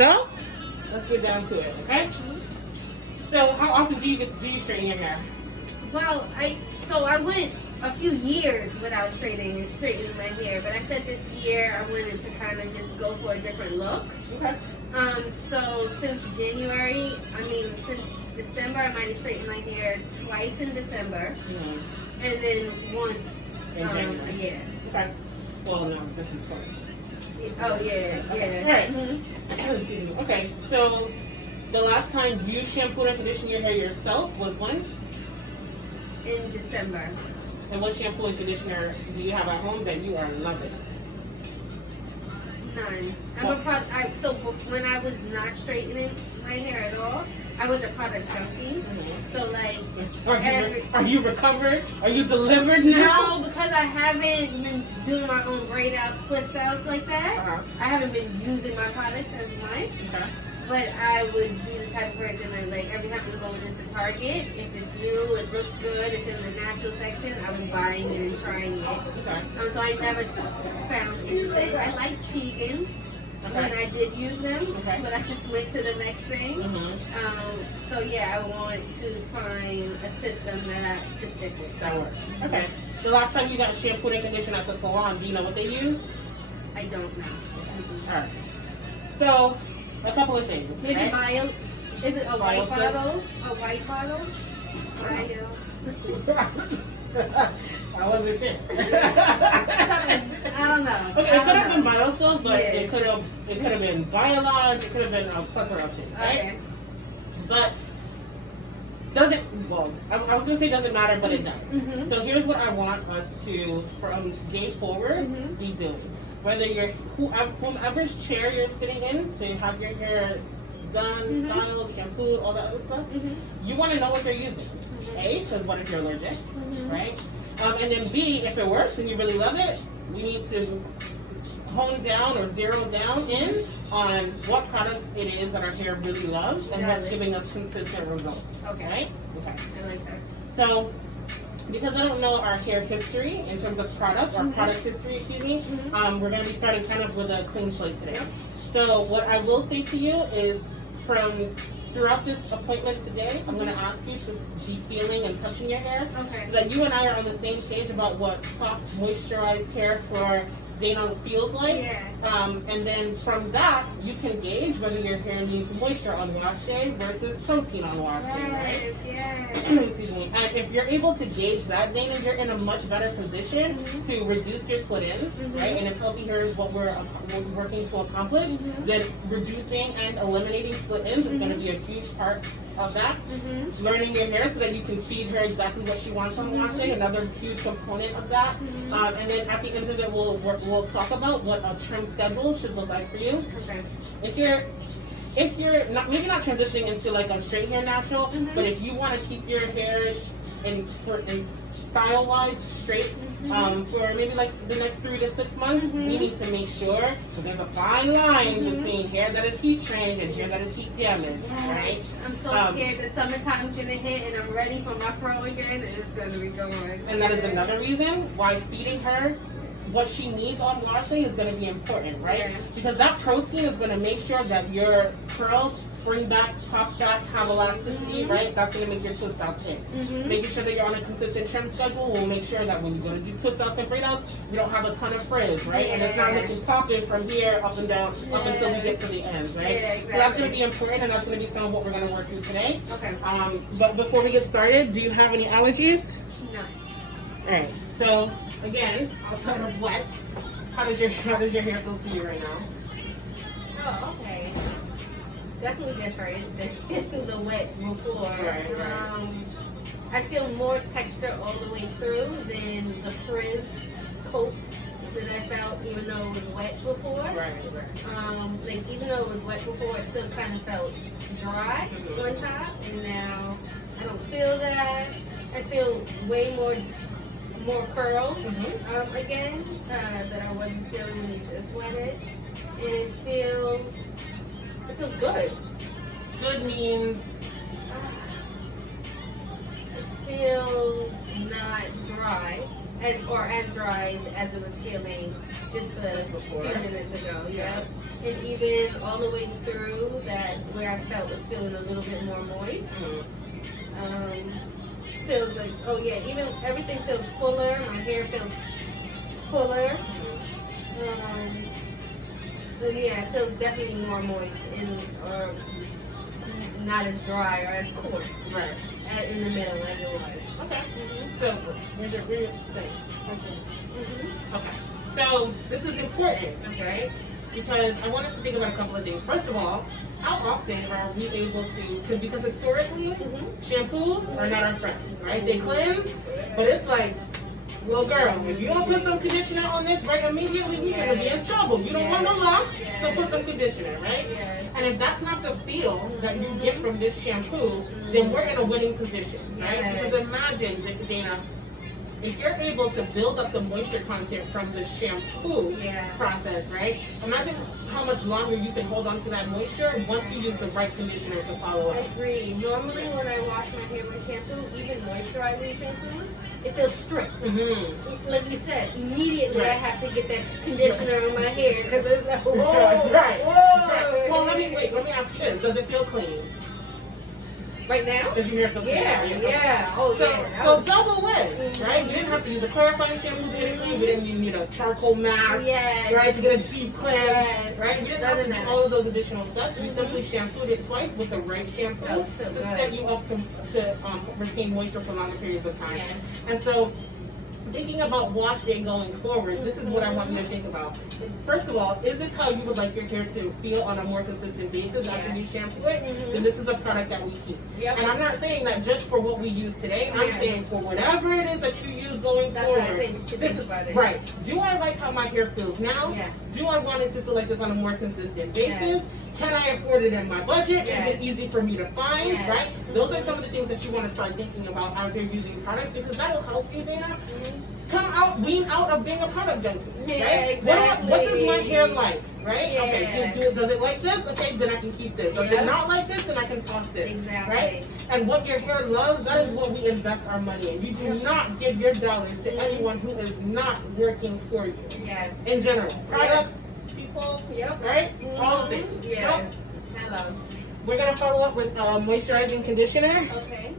So, let's get down to it, okay? So, how often do you straighten your hair? Well, I went a few years without straightening my hair, but I said this year I wanted to kind of just go for a different look. Okay. So since January, since December, I might have straightened my hair twice in December, and then once in January. Yeah. Okay. Well, no, this is first. Oh yeah, Okay. yeah. All right. Excuse me. Okay. So, the last time you shampooed and conditioned your hair yourself was when? In December. And what shampoo and conditioner do you have at home that you are loving? None. So when I was not straightening my hair at all, I was a product junkie. So like, are you recovered? Are you delivered now? No, because I haven't been doing my own braid out, twist outs like that. I haven't been using my products as much. Okay. But I would be the type of person that, like, every time I go into Target, if it's new, it looks good, it's in the natural section, I was buying it and trying it. Okay. So I never found anything. I like Tegan when I did use them, but I just went to the next thing. So yeah, I want to find a system that to stick with. That works. Okay. The last time you got shampooed and conditioned at the salon, do you know what they use? I don't know. Alright. So, a couple of things. Maybe right? bio. Is it a white bottle? A white bottle? Bio. I wasn't there. I don't know. Okay, it could have been BioSilk, but it could have been Biolage, it could have been a plethora of things, right? Okay. But I was gonna say doesn't matter, but it does. So here's what I want us to, from today forward, be doing. Whether you're whomever's chair you're sitting in to have your hair done, styled, shampooed, all that other stuff, you want to know what they're using. A, because what if you're allergic, right? And then B, if it works and you really love it, we need to hone down or zero down in on what products it is that our hair really loves and what's giving us consistent results. Okay. Right? Okay. I like that. So, because I don't know our hair history in terms of product, or product history, excuse me, we're going to be starting kind of with a clean slate today. So what I will say to you is throughout this appointment today, I'm going to ask you to be feeling and touching your hair so that you and I are on the same page about what soft, moisturized hair for Dana feels like. And then from that, you can gauge whether your hair needs moisture on wash day versus protein on wash day, right? Excuse me. And if you're able to gauge that, Dana, you're in a much better position to reduce your split ends, right? And if healthy hair is what we're working to accomplish, then reducing and eliminating split ends is going to be a huge part of that. Learning your hair so that you can feed her exactly what she wants on wash day, another huge component of that. And then at the end of it, we'll talk about what a trim schedule should look like for you. If you're maybe not transitioning into like a straight hair natural, but if you want to keep your hair in style wise straight for maybe like the next 3 to 6 months, we need to make sure, because there's a fine line between hair that is heat trained and hair that is heat damaged, right? I'm so scared that summertime's gonna hit and I'm ready for my fro again and it's gonna be going. And that is another reason why feeding her what she needs on washing is going to be important, right? Because that protein is going to make sure that your curls spring back, pop back, have elasticity, right? That's going to make your twist outs hit. Making sure that you're on a consistent trim schedule will make sure that when you go to do twist outs and braid outs, you don't have a ton of frizz, right? And it's not looking popping from here up and down up until we get to the ends, right? So that's going to be important, and that's going to be some of what we're going to work through today. But before we get started, do you have any allergies? No. All right. So again, outside of wet, how does your hair feel to you right now? Oh, okay. Definitely different than the wet before. I feel more texture all the way through than the frizz coat that I felt, even though it was wet before. Like even though it was wet before, it still kind of felt dry on top, and now I don't feel that. I feel way more curls again that I wasn't feeling when you just wetted, and it feels good. Good means it feels not dry. or as dry as it was feeling just a before. few minutes ago. Yeah. And even all the way through that where I felt was feeling a little bit more moist. Feels like, oh yeah, even everything feels fuller. My hair feels fuller. So yeah, it feels definitely more moist or not as dry or as coarse. Right. In the middle as it was. Okay. So where's your thing? Okay. So this is important, okay? Because I want us to think about a couple of things. First of all, how often are we able to, because historically, shampoos are not our friends, right? They cleanse, but it's like, well, girl, if you don't put some conditioner on this right immediately, we're going to be in trouble. You don't want no locks, so put some conditioner, right? And if that's not the feel that you get from this shampoo, then we're in a winning position, right? Because imagine, Dana, if you're able to build up the moisture content from the shampoo process, right? Imagine how much longer you can hold on to that moisture once you use the right conditioner to follow up. I agree. Normally when I wash my hair with shampoo, even moisturizing shampoos, it feels strict. Like you said, immediately I have to get that conditioner on my hair because it's like, whoa, whoa. Right. Well, let me ask you this. Does it feel clean? Right now? Does your hair feel clean? Yeah. Oh, so double win, right? You didn't have to use a clarifying shampoo to get it clean. You didn't need a charcoal mask, right, to get a deep cleanse, right? You didn't have to do all of those additional steps. We simply shampooed it twice with the right shampoo to set you up to retain moisture for longer periods of time. And so, thinking about wash day going forward, this is what I want you to think about. First of all, is this how you would like your hair to feel on a more consistent basis after you shampoo it? Then this is a product that we keep. And I'm not saying that just for what we use today. I'm saying for whatever it is that you use going forward. This is right. Do I like how my hair feels now? Do I want it to feel like this on a more consistent basis? Can I afford it in my budget? Is it easy for me to find? Right? Those are some of the things that you want to start thinking about as you're using products, because that will help you, Dana, wean out of being a product junkie. Right? Exactly. What does my hair like? Right? Okay. Does it like this? Okay, then I can keep this. Does it not like this? Then I can toss this. Right? And what your hair loves, that is what we invest our money in. You do not give your dollars to anyone who is not working for you. In general, products. People, right? All of things. Hello. We're gonna follow up with moisturizing conditioner. Okay.